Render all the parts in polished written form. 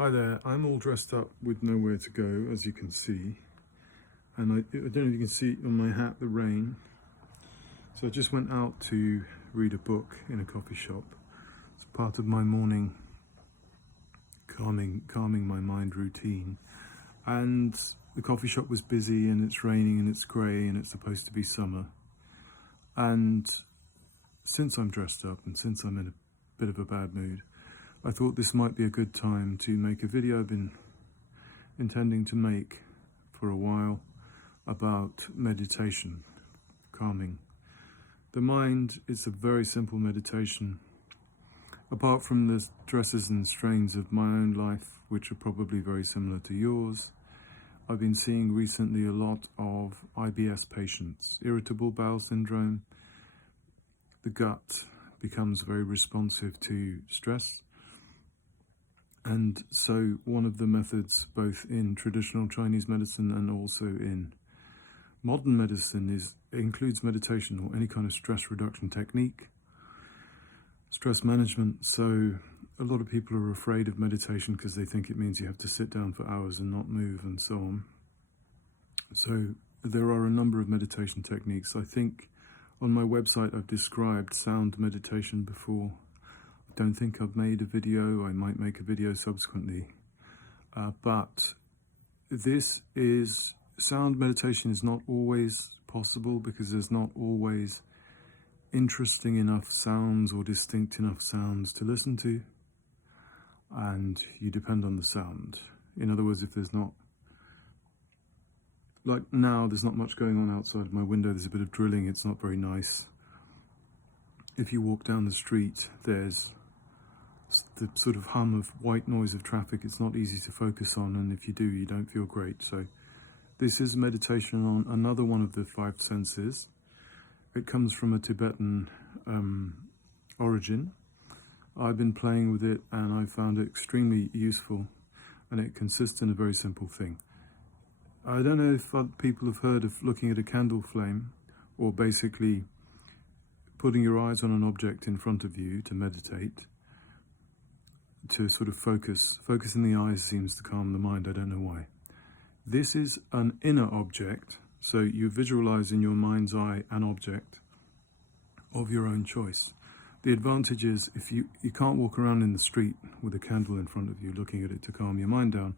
Hi there, I'm all dressed up with nowhere to go, as you can see. And I don't know if you can see on my hat the rain. So I just went out to read a book in a coffee shop. It's part of my morning calming my mind routine. And the coffee shop was busy and it's raining and it's grey and it's supposed to be summer. And since I'm dressed up and since I'm in a bit of a bad mood, I thought this might be a good time to make a video I've been intending to make for a while about meditation, calming the mind. It's a very simple meditation. Apart from the stresses and strains of my own life, which are probably very similar to yours, I've been seeing recently a lot of IBS patients, irritable bowel syndrome. The gut becomes very responsive to stress. And so one of the methods, both in traditional Chinese medicine and also in modern medicine, includes meditation or any kind of stress reduction technique, stress management. So a lot of people are afraid of meditation because they think it means you have to sit down for hours and not move and so on. So there are a number of meditation techniques. I think on my website I've described sound meditation before. Don't think I've made a video. I might make a video subsequently, but sound meditation is not always possible because there's not always interesting enough sounds or distinct enough sounds to listen to, and you depend on the sound. In other words, if there's not, like now, there's not much going on outside of my window. There's a bit of drilling. It's not very nice. If you walk down the street, there's the sort of hum of white noise of traffic. It's not easy to focus on, and if you do, you don't feel great. So this is meditation on another one of the five senses. It comes from a Tibetan origin. I've been playing with it and I found it extremely useful, and it consists in a very simple thing. I don't know if other people have heard of looking at a candle flame, or basically putting your eyes on an object in front of you to meditate, to sort of focus in the eyes seems to calm the mind. I don't know why. This is an inner object, so you visualize in your mind's eye an object of your own choice. The advantage is if you can't walk around in the street with a candle in front of you looking at it to calm your mind down,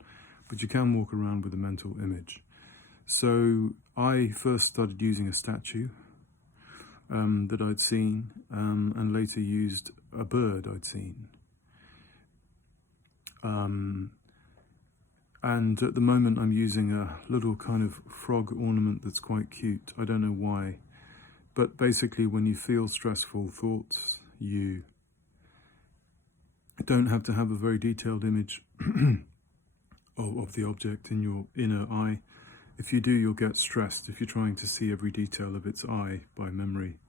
but you can walk around with a mental image. So I first started using a statue that I'd seen, and later used a bird I'd seen. And at the moment I'm using a little kind of frog ornament that's quite cute. I don't know why, but basically when you feel stressful thoughts, you don't have to have a very detailed image of the object in your inner eye. If you do, you'll get stressed if you're trying to see every detail of its eye by memory.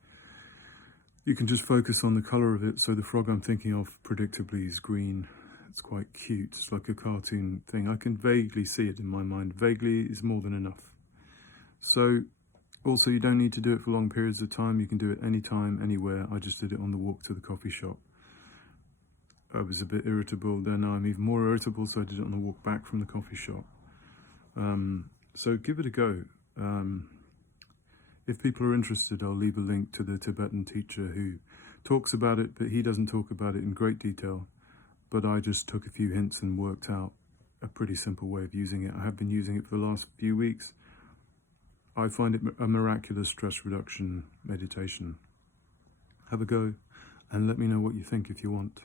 You can just focus on the color of it. So the frog I'm thinking of predictably is green. It's quite cute. It's like a cartoon thing. I can vaguely see it in my mind. Vaguely is more than enough. So also you don't need to do it for long periods of time. You can do it anytime, anywhere. I just did it on the walk to the coffee shop. I was a bit irritable. Then now I'm even more irritable, so I did it on the walk back from the coffee shop. So give it a go. If people are interested, I'll leave a link to the Tibetan teacher who talks about it, but he doesn't talk about it in great detail. But I just took a few hints and worked out a pretty simple way of using it. I have been using it for the last few weeks. I find it a miraculous stress reduction meditation. Have a go and let me know what you think if you want.